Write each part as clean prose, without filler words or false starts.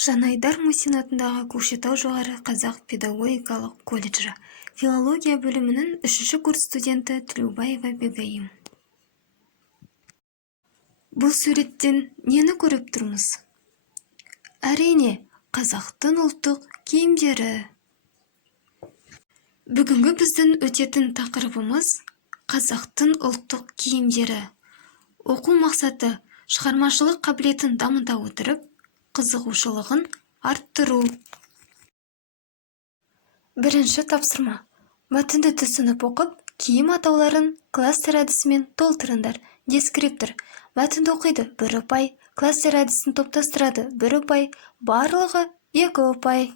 Жанайдар Мусин атындағы Көкшетау жоғары қазақ педагогикалық колледжі филология бөлімінің 3-ші курс студенті Тілеубаева Бегайым. Бұл суреттен нені көріп тұрмыз? Әрине, қазақтың ұлттық киімдері. Бүгінгі біздің өтетін тақырыбымыз қазақтың ұлттық киімдері. Оқу мақсаты шығармашылық қабілетін дамыта отырып, қызығушылығын арттыру. Бірінші тапсырма. Мәтінді түсініп оқып, киім атауларын кластер әдісімен толтырыңдар. Дескриптор. Мәтінді оқиды 1 ұпай, кластер әдісін топтастырады 1 ұпай, барлығы 2 ұпай.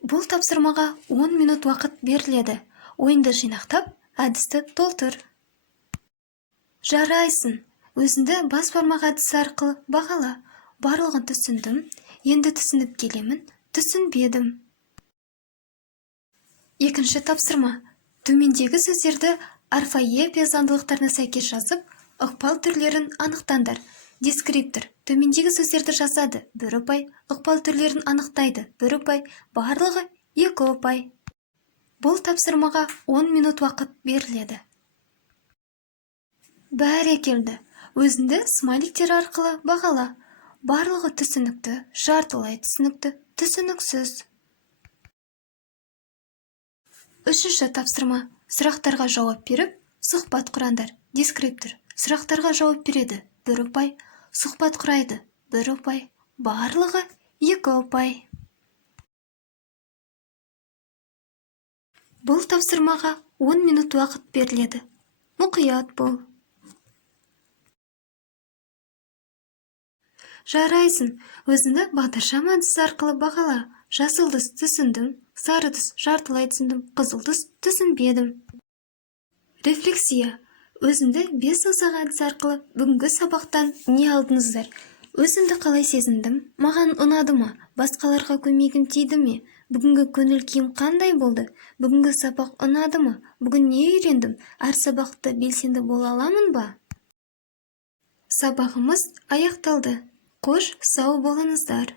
Бұл тапсырмаға 10 минут уақыт беріледі. Ойынды жинақтап, әдісті толтыр. Жарайсың. Өзіңді бас бармақ әдісі арқылы бағала. Барлығын түсіндім, енді түсініп келемін, түсінбедім. Екінші тапсырма. Төмендегі сөздерді орфоэпия заңдылықтарына сәйкес жазып, ықпал түрлерін анықтаңдар. Дескриптор. Төмендегі сөздерді жазады 1 ұпай, ықпал түрлерін анықтайды 1 ұпай, барлығы 2 ұпай. Бұл тапсырмаға 10 минут уақыт беріледі. Бәрекелді. Өзіңді смайликтер арқылы бағала. Барлығы түсінікті, жартылай түсінікті, түсініксіз. Үшінші тапсырма. Сұрақтарға жауап беріп, сұхбат құраңдар. Дескриптор. Сұрақтарға жауап береді 1 ұпай, сұхбат құрайды 1 ұпай, барлығы 2 ұпай. Бұл тапсырмаға 10 минут уақыт беріледі. Мұқият бол. Жарайсың. Өзіңді бағдаршам әдісі арқылы бағала. Жасыл түс түсіндім, сары түс жартылай түсіндім, қызыл түс түсінбедім. Рефлексия. Өзіңді 5 саусақ әдісі арқылы бүгінгі сабақтан не алдыңыздар? Өзімді қалай сезіндім? Маған ұнады ма? Басқаларға көмегім тиді ме? Бүгінгі көңіл күйім қандай болды? Бүгінгі сабақ ұнады ма? Бүгін не үйрендім? Әр сабақты белсенді бола аламын ба? Сабағымыз аяқталды. Қош сау болыңыздар.